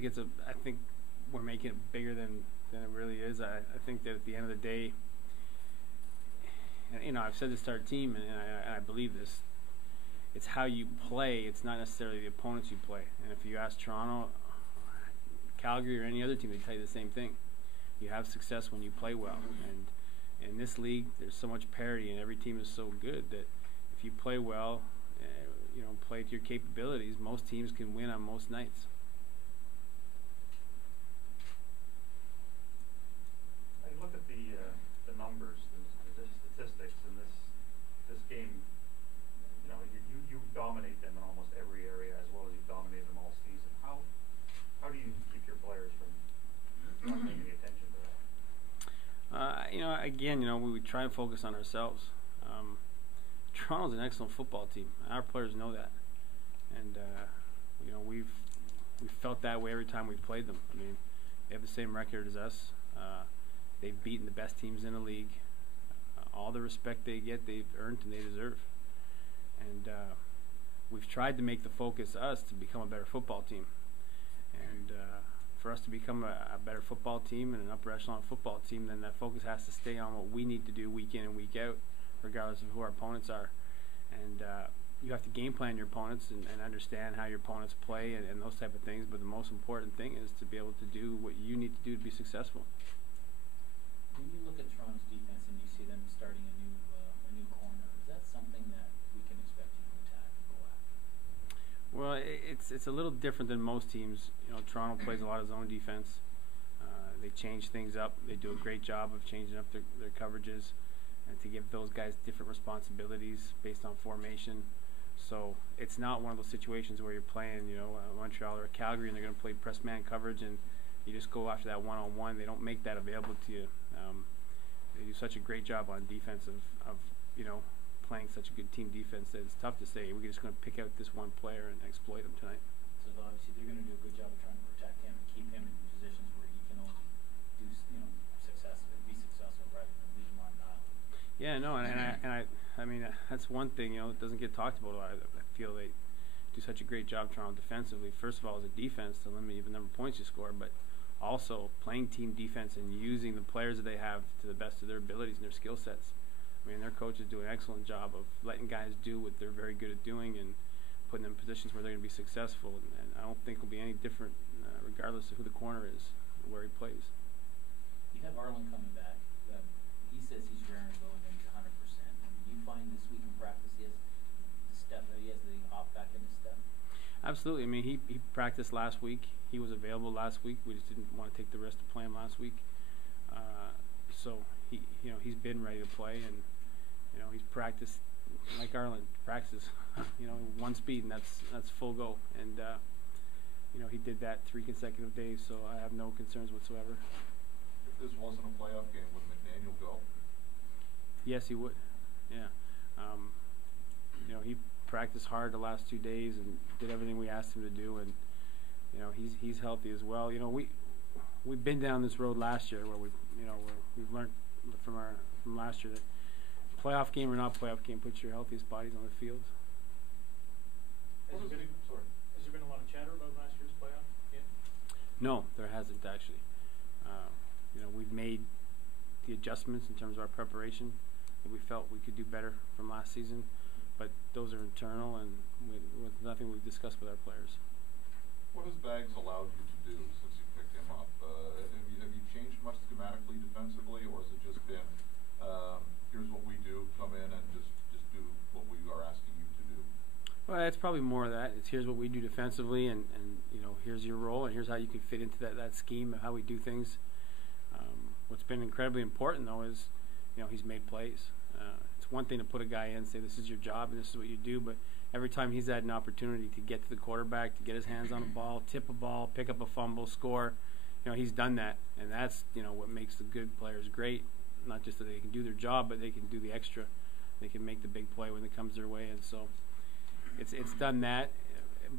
think I think we're making it bigger than it really is. I think that at the end of the day, and, I've said this to our team, and I believe this. It's how you play. It's not necessarily the opponents you play. And if you ask Toronto, Calgary, or any other team, they tell you the same thing. You have success when you play well. And in this league, there's so much parity, and every team is so good that if you play well, play to your capabilities, most teams can win on most nights. I look at the numbers, the statistics in this game. You dominate them in almost every area as well as you've dominated them all season. How do you keep your players from not paying any attention to that? Again, we try and focus on ourselves. Toronto's an excellent football team. Our players know that, and we've felt that way every time we've played them. I mean, they have the same record as us. They've beaten the best teams in the league. All the respect they get, they've earned and they deserve. And we've tried to make the focus us to become a better football team. And for us to become a better football team and an upper echelon football team, then that focus has to stay on what we need to do week in and week out, regardless of who our opponents are. And you have to game plan your opponents and understand how your opponents play and those type of things. But the most important thing is to be able to do what you need to do to be successful. When you look at Toronto's defense and you see them starting a new corner, is that something that we can expect you to attack and go after? Well, it's a little different than most teams. Toronto plays a lot of zone defense. They change things up. They do a great job of changing up their coverages and to give those guys different responsibilities based on formation. So it's not one of those situations where you're playing, Montreal or Calgary, and they're going to play press man coverage and you just go after that one-on-one. They don't make that available to you. They do such a great job on defense of playing such a good team defense that it's tough to say we're just going to pick out this one player and exploit him tonight. So obviously they're going to do a good job of trying to protect him and keep him in positions where he can only be successful rather than leave him on an island. Yeah, no, I mean that's one thing it doesn't get talked about a lot. I feel they do such a great job Toronto defensively. First of all, as a defense to limit the number of points you score, but also playing team defense and using the players that they have to the best of their abilities and their skill sets. I mean, their coaches do an excellent job of letting guys do what they're very good at doing and putting them in positions where they're going to be successful. And I don't think it'll be any different regardless of who the corner is or where he plays. You have Arlen coming back. He says he's raring to go and he's 100%. Do you find this week in practice he has the hop back in his step? Absolutely. I mean, he practiced last week. He was available last week. We just didn't want to take the risk to play him last week. So he's been ready to play, and he's practiced like Arlen practices. One speed, and that's full go. And he did that 3 consecutive days. So I have no concerns whatsoever. If this wasn't a playoff game, would McDaniel go? Yes, he would. Yeah. He practiced hard the last 2 days and did everything we asked him to do, and he's healthy as well. We've been down this road last year where we've learned from last year that playoff game or not playoff game, put your healthiest bodies on the field. Has there been a lot of chatter about last year's playoff game? No, there hasn't actually. We've made the adjustments in terms of our preparation that we felt we could do better from last season, but those are internal and with nothing we've discussed with our players. What has Bags allowed you to do since you picked him up? Have you changed much schematically defensively, or has it just been here's what we do, come in and just do what we are asking you to do? Well, it's probably more of that. It's here's what we do defensively, and here's your role, and here's how you can fit into that scheme of how we do things. What's been incredibly important, though, is he's made plays. It's one thing to put a guy in and say this is your job and this is what you do, but every time he's had an opportunity to get to the quarterback, to get his hands on a ball, tip a ball, pick up a fumble, score, he's done that, and that's what makes the good players great. Not just that they can do their job, but they can do the extra. They can make the big play when it comes their way, and so it's done that.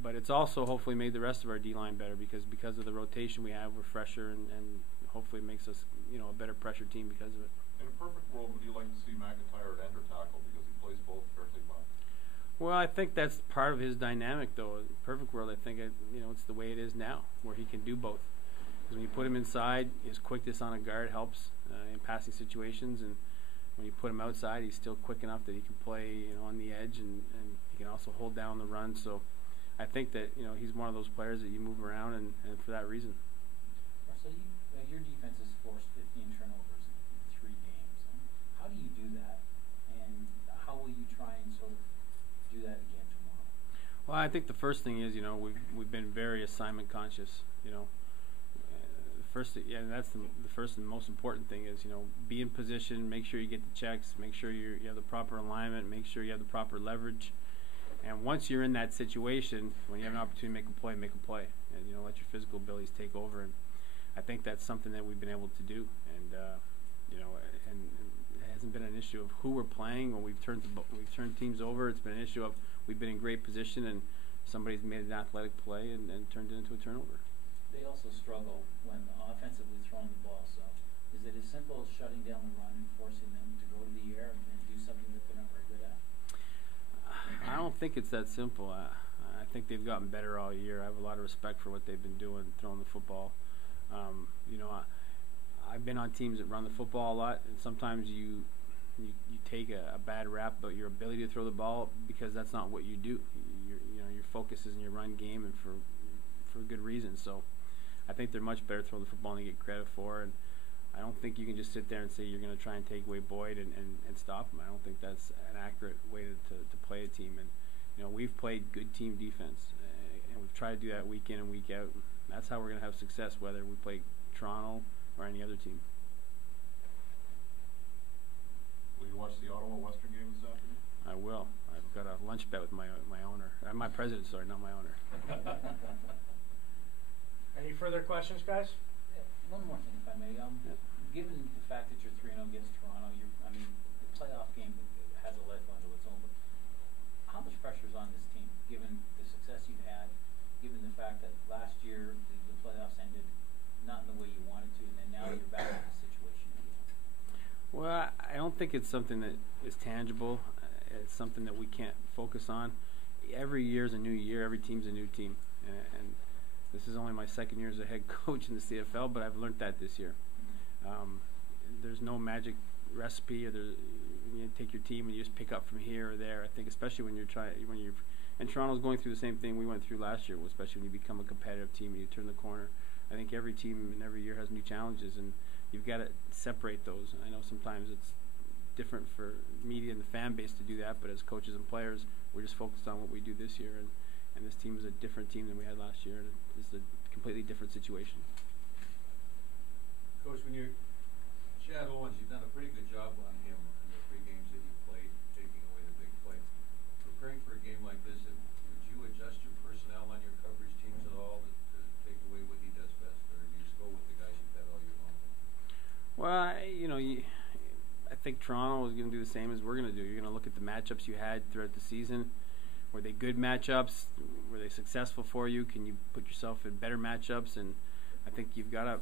But it's also hopefully made the rest of our D-line better because of the rotation we have, we're fresher, and hopefully it makes us a better pressure team because of it. In a perfect world, would you like to see McIntyre at end or tackle because he plays both fairly well? Well, I think that's part of his dynamic, though. perfect world, I think it's the way it is now, where he can do both. Because when you put him inside, his quickness on a guard helps in passing situations, and when you put him outside, he's still quick enough that he can play on the edge, and he can also hold down the run. So I think that he's one of those players that you move around, and for that reason. So your defense has forced 15 turnovers in 3 games. How do you do that, and how will you try and sort of do that again tomorrow? Well, I think the first thing is we've been very assignment conscious. And that's the first and most important thing is be in position, make sure you get the checks, make sure you have the proper alignment, make sure you have the proper leverage. And once you're in that situation, when you have an opportunity to make a play, and let your physical abilities take over. And I think that's something that we've been able to do. And and it hasn't been an issue of who we're playing when we've turned teams over. It's been an issue of we've been in great position and somebody's made an athletic play and turned it into a turnover. They also struggle when offensively throwing the ball. So is it as simple as shutting down the run and forcing them to go to the air and do something that they're not very good at? I don't think it's that simple. I think they've gotten better all year. I have a lot of respect for what they've been doing, throwing the football. I've been on teams that run the football a lot, and sometimes you take a bad rap about your ability to throw the ball because that's not what you do. Your focus is in your run game, and for good reason. So I think they're much better throwing the football than they get credit for, and I don't think you can just sit there and say you're going to try and take away Boyd and stop him. I don't think that's an accurate way to play a team. And we've played good team defense, and we've tried to do that week in and week out. That's how we're going to have success, whether we play Toronto or any other team. Will you watch the Ottawa Western game this afternoon? I will. I've got a lunch bet with my owner. My president, sorry, not my owner. Any further questions, guys? One more thing, if I may. Given the fact that you're 3-0 against Toronto, the playoff game has a leg under its own. But how much pressure is on this team, given the success you've had, given the fact that last year the playoffs ended not in the way you wanted to, and then now you're back in the situation again? Well, I don't think it's something that is tangible. It's something that we can't focus on. Every year is a new year. Every team's a new team. And this is only my second year as a head coach in the CFL, but I've learned that this year. There's no magic recipe, or you take your team and you just pick up from here or there. I think especially when you're and Toronto's going through the same thing we went through last year, especially when you become a competitive team and you turn the corner. I think every team and every year has new challenges, and you've got to separate those. I know sometimes it's different for media and the fan base to do that, but as coaches and players, we're just focused on what we do this year, and this team is a different team than we had last year, and it's a completely different situation. Coach, when you're Chad Owens, you've done a pretty good job on him in the 3 games that you've played, taking away the big play. Preparing for a game like this, would you adjust your personnel on your coverage teams at all to take away what he does best, or do you just go with the guys you've had all year long? Well, I think Toronto is going to do the same as we're going to do. You're going to look at the matchups you had throughout the season. Were they good matchups? Were they successful for you? Can you put yourself in better matchups? And I think you've got to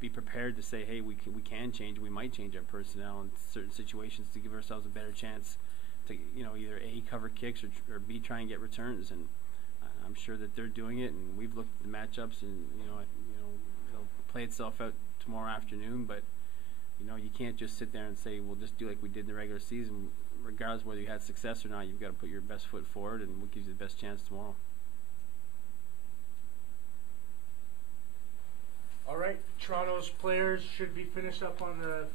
be prepared to say, hey, we can change. We might change our personnel in certain situations to give ourselves a better chance to either A, cover kicks, or B, try and get returns. And I'm sure that they're doing it. And we've looked at the matchups, and it'll play itself out tomorrow afternoon. But you can't just sit there and say we'll just do like we did in the regular season. Regardless of whether you had success or not, you've got to put your best foot forward, and what gives you the best chance tomorrow. All right, Toronto's players should be finished up on the